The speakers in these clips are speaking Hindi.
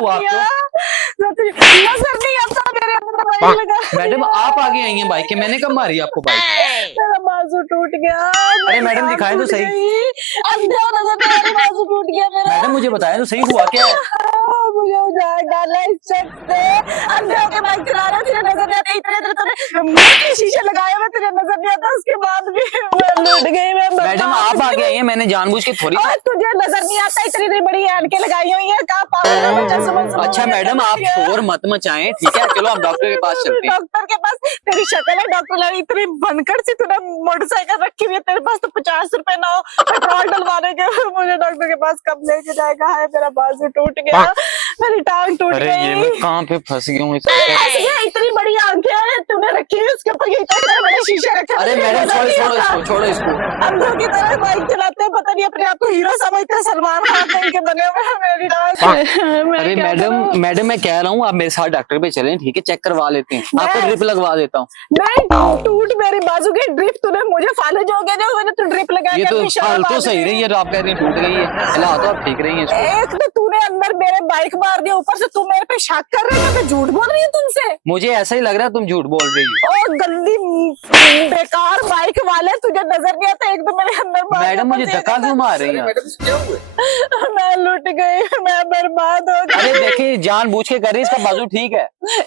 हुआ आपको? नजर नहीं आता मेरे अंदर बाइक लगा। मैडम आप आगे आई हैं बाइक के, मैंने कब मारी आपको बाइक? मेरा बाजू टूट गया। अरे मैडम दिखाए तो सही। अंधा नजर नहीं आ रहा, बाजू टूट गया मेरा। मैडम मुझे बताया तो सही हुआ क्या है? मुझे उजाड़ डाला इस शख्स ने। अंधे होके बाइक चला रहा, तुझे नजर नहीं आता, इतने देर तूने मुंह के शीशे लगाए हुए, तुझे नजर नहीं आता, उसके बाद भी मैं लूट गई। मैं मैडम आप आगे आई हैं, मैंने जानबूझ के थोड़ी। और तुझे नजर नहीं आता, इतनी बड़ी ऐनकें लगाई हुई है, कहाँ पागल है बच्चा, समझ। अच्छा मैडम आप शोर मत मचाएं, ठीक है? चलो हम डॉक्टर के पास चलते हैं। डॉक्टर के पास? तेरी शक्ल है डॉक्टर लगी, इतनी बनकर सी तूने मोटरसाइकिल रखी हुई है, तेरे पास तो 50 रुपए ना हो पेट्रोल डलवाने के। मुझे डॉक्टर के पास कब लेके जाएगा? है मेरा बाजू टूट गया, मेरी टांग टूट गई। अरे ये मैं कहाँ पे फंस गई हूँ? इतनी बड़ी आंखें तूने रखी है, उसके ऊपर इतने बड़े शीशे रखे। अरे मैडम छोड़ो इसको, छोड़ो इसको। अंधों की तरह बाइक चलाते हैं, पता नहीं अपने आप को हीरो समझते हैं, सलमान खान के बने हुए हैं। मेरी टांग। अरे मैडम मैं कह रहा हूँ आप मेरे साथ डॉक्टर पे चलें, ठीक है? चेक करवा लेते हैं, आपको ड्रिप लगवा देता हूँ। नहीं टूट मेरी बाजू की ड्रिप, तूने मुझे फालतू हो गया जो मैंने तू ड्रिप लगा ये तो फालतू सही रही है, तो आप कह रही टूट गई है। चला तो आप ठीक रही है इसको। एक तो तूने अंदर मेरे बाइक मार दिया, ऊपर से तू मेरे पे शक कर रही है, मैं झूठ बोल रही हूँ तुमसे। मुझे ऐसा ही लग रहा है तुम झूठ बोल रही हो। ओ गंदी बेकार बाइक वाले, तुझे नजर नहीं आता एक तो मेरे अंदर। मैडम मुझे धक्का क्यों मार रही है? मैं लुट गई, मैं बर्बाद हो गई। अरे देखिए जानबूझ के कर रही है, इसका बाजू ठीक है।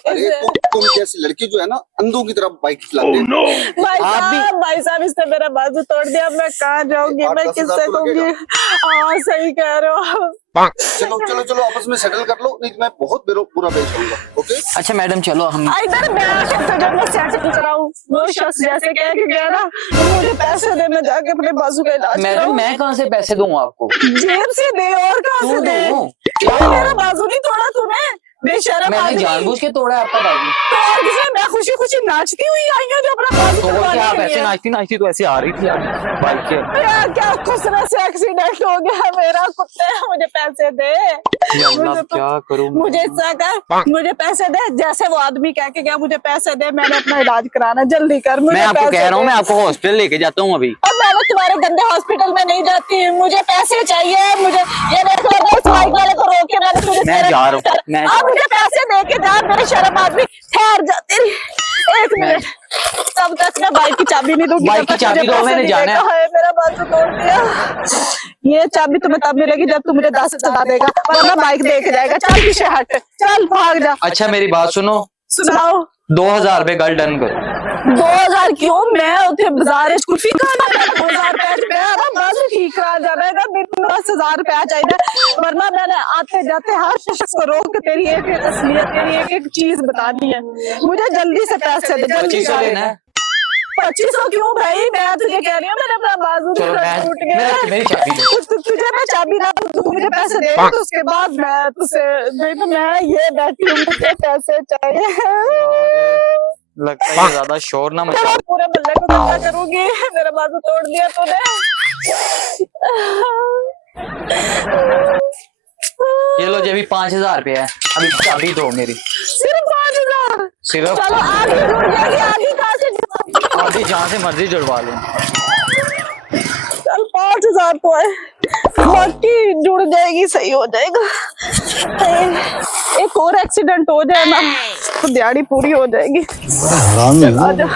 अरे तुम जैसी लड़की जो है ना अंधों की तरफ बाइक चलाते हैं। भाई साहब इसने मेरा बाजू तोड़ दिया, मैं कहाँ जाऊंगी, मैं किससे कहूंगी? हाँ सही कह रहे हो। चलो चलो चलो आपस में सेटल कर लो, नहीं तो मैं बहुत बुरा पेश करूंगा। ओके अच्छा मैडम चलो हम इधर मैं सेटल कराऊं। वो शख्स जैसे कह के गया ना, मुझे पैसे दे, मैं जाके अपने बाजू का इलाज मैडम कराऊं। मैं कहाँ से पैसे दूँ आपको? जेब से दे, और कहाँ से दे? मेरा बाजू नहीं तोड़ा तूने, बेशरम मैंने आदमी। जानबूझ के तोड़ा आपका बाजू। तो और किसी मैं खुशी खुशी नाचती हुई आई हूँ जो अपना बाजू तो वो क्या आप तोड़वाने के ऐसे लिए। नाचती तो ऐसे आ रही थी बाइक के। यार क्या खुसरे से एक्सीडेंट हो गया मेरा, कुत्ते मुझे पैसे दे। क्या करूं? मुझे ऐसा कर, मुझे पैसे दे, जैसे वो आदमी कह के गया मुझे पैसे दे, मैंने अपना इलाज कराना, जल्दी कर। मुझे मैं आपको कह रहा हूँ, दे। मैं आपको हॉस्पिटल लेके जाता हूँ अभी। और मैं तुम्हारे गंदे हॉस्पिटल में नहीं जाती, मुझे पैसे चाहिए। मुझे ये देखो इस बाइक वाले को रोक के मैंने तुझे मैं जा रहा हूँ, अब मुझे पैसे दे के जा, मेरे शर्म आदमी। ठहर जा तेरी एक मिनट, तब तक मैं बाइक की चाबी नहीं दूंगी। बाइक की चाबी दो, मैंने जाना है। मेरा बाजू तोड़ दिया। ये चाबी तुम्हें तब मिलेगी जब तू मुझे 10 सदा देगा, वरना बाइक देके जाएगा। चल पीछे हट, चल भाग जा। अच्छा मेरी बात सुनो, सुनाओ। 2000 रुपए कल डन करो। 2000 क्यों? मैं उठे बाजार कुल्फी खाना, 2000 रुपए बाजू ठीक करा जाना है, 10,000 रुपया चाहिए, वरना मैंने आते जाते हर शख्स को रोक के तेरी एक एक असलियत, तेरी एक एक चीज बतानी है। मुझे जल्दी से पैसे दे, जल्दी 2500 लेना है। 2500 क्यों भाई? मैं तुझे कह रही हूँ मैंने अपना बाजू टूट गया। मेरी चाबी दो। तुझे मैं चाबी ना दूं, तू मुझे पैसे दे, तो उसके बाद मैं तुझसे नहीं तो मैं ये बैठी हूँ, मुझे पैसे चाहिए। लगता है ज्यादा शोर ना मचा। पूरे मोहल्ले को गंदा करूंगी, मेरा बाजू तोड़ दिया तूने। ये लो जी 5000 रुपए है, अभी चाबी दो मेरी। सिर्फ 5000? सिर्फ चलो आगे जुड़ जाएगी, आगे कहाँ से जुड़? अभी जहाँ से मर्जी जुड़वा लो। चल 5000 तो है, बाकी जुड़ जाएगी, सही हो जाएगा। एक और एक्सीडेंट हो जाए ना तो दिहाड़ी पूरी हो जाएगी। हराम है। आजा।